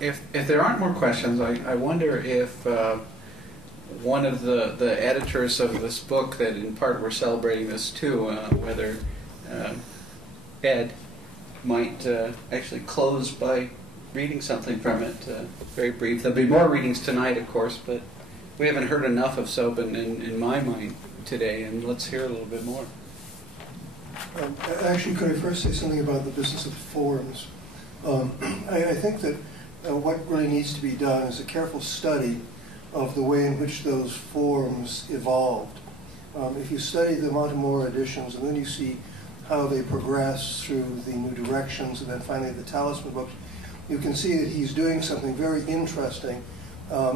If there aren't more questions, I wonder if one of the editors of this book, that in part we're celebrating this too, whether Ed might actually close by reading something from it, very brief. There'll be more readings tonight, of course, but we haven't heard enough of Sobin in my mind today, and let's hear a little bit more. Actually, could I first say something about the business of forms? I think that what really needs to be done is a careful study of the way in which those forms evolved. If you study the Montemora editions and then you see how they progress through the New Directions and then finally the Talisman books, you can see that he's doing something very interesting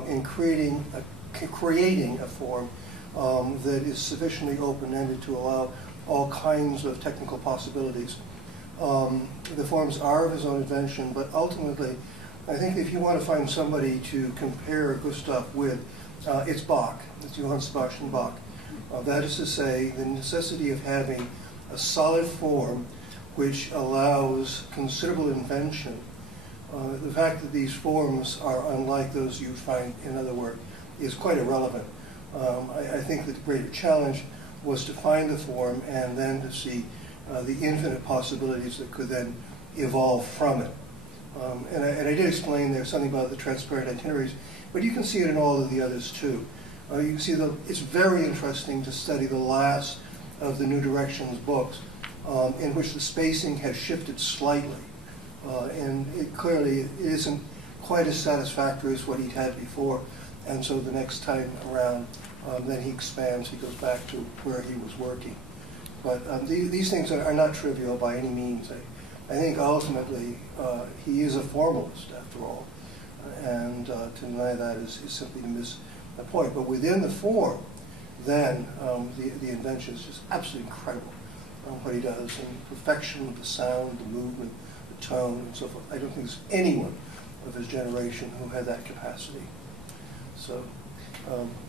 in creating a form that is sufficiently open-ended to allow all kinds of technical possibilities. The forms are of his own invention, but ultimately, I think if you want to find somebody to compare Gustaf with, it's Bach. It's Johann Sebastian Bach. That is to say, the necessity of having a solid form which allows considerable invention. The fact that these forms are unlike those you find in other work is quite irrelevant. I think that the greater challenge was to find the form and then to see the infinite possibilities that could then evolve from it. And I did explain there's something about the transparent itineraries, but you can see it in all of the others too. You can see that it's very interesting to study the last of the New Directions books, in which the spacing has shifted slightly. And it clearly isn't quite as satisfactory as what he'd had before. And so the next time around, then he expands, he goes back to where he was working. But these things are not trivial by any means. I think ultimately he is a formalist after all. And to deny that is simply to miss the point. But within the form, then the invention is just absolutely incredible. What he does in perfection of the sound, the movement, the tone, and so forth. I don't think there's anyone of his generation who had that capacity. So,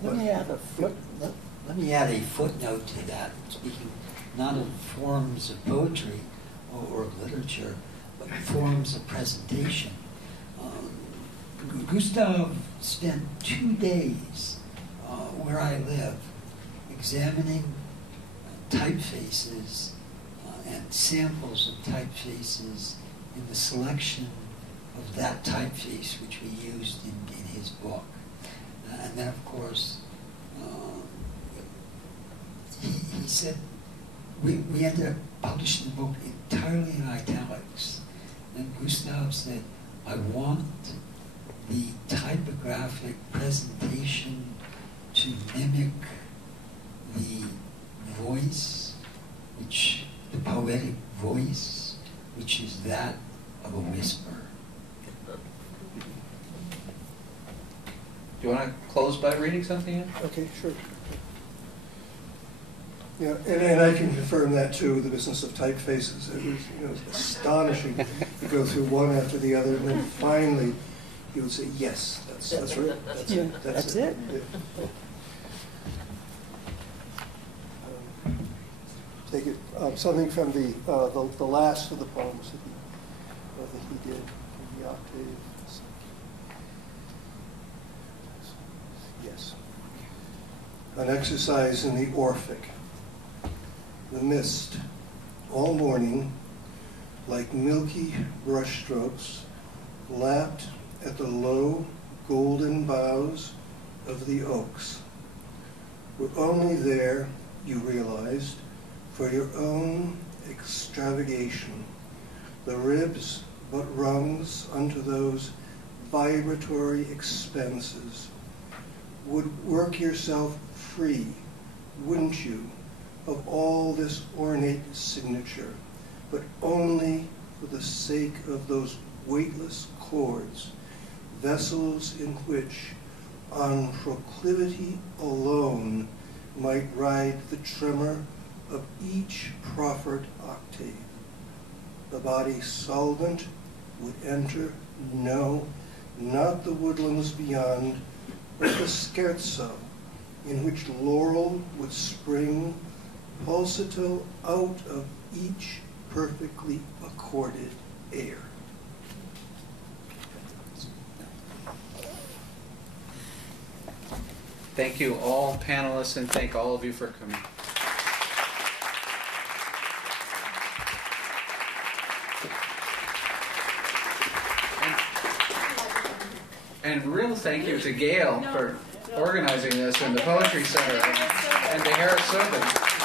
let me add a footnote to that. Speaking not of forms of poetry or literature, but forms of presentation. Gustaf spent 2 days where I live examining typefaces and samples of typefaces in the selection of that typeface which we used in his book. And then, of course, he said, we ended up publishing the book entirely in italics. And Gustaf said, I want the typographic presentation to mimic the voice, the poetic voice, which is that of a whisper. Do you want to close by reading something? Okay, sure. Yeah, and I can confirm that too, the business of typefaces. It was astonishing to go through one after the other, and then finally he would say, yes, that's right. That's it. Take it, something from the last of the poems that he did in the octave. Yes. An exercise in the Orphic. The mist, all morning, like milky brushstrokes, lapped at the low golden boughs of the oaks, were only there, you realized, for your own extravagation, the ribs but rungs unto those vibratory expanses. Would work yourself free, wouldn't you, of all this ornate signature, but only for the sake of those weightless chords, vessels in which, on proclivity alone, might ride the tremor of each proffered octave. The body solvent would enter, no, not the woodlands beyond, but the scherzo, in which laurel would spring pulsito out of each perfectly accorded air. Thank you all panelists, and thank all of you for coming. And real thank you to Gail for organizing this in the Poetry Center, and to Harris Sobin.